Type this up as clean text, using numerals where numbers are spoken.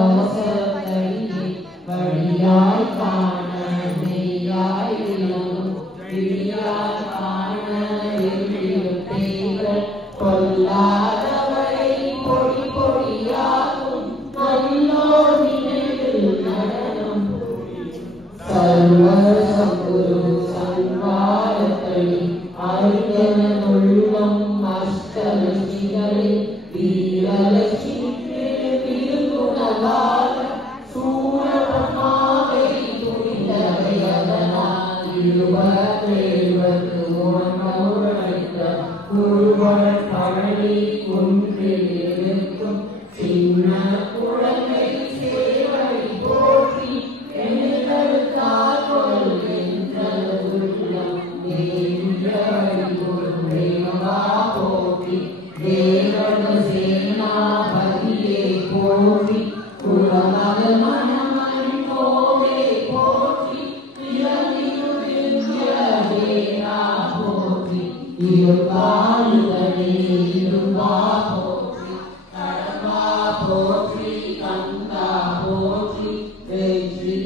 கவசத்தடியை வழியாய் காண நெய்யாய் விளங்கும் விழியாய் காண எண்ணிடும் தேவன் கொல்லாதவரை பொடி பொடியாகும் நல்லோர் நினைவில் நடனம் சர்வ சங்குரு சங்காரத்தடி அறிஞன உள்ளம் அஷ்டலட்சிகளே வீரலட்சுமிக்கு விருந்துணவாக சூரபமாவை துணிந்தவையதனால் இருபத்தேழ்வது உணர்ந்த குருவன் பழனி குன்றில் இருக்கும் சின்ன குழந்தை சேவை போற்றி எண்கள் காக்கொள் என்ற உள்ளம் போற்றி தேவன சேனாபதியே போற்றி குலமத மனமன் கோவே போற்றி இளமிருவேனா போற்றி இருபாலுகளே இருபா போற்றி கடம்பா போற்றி கந்தா போற்றி வெற்றி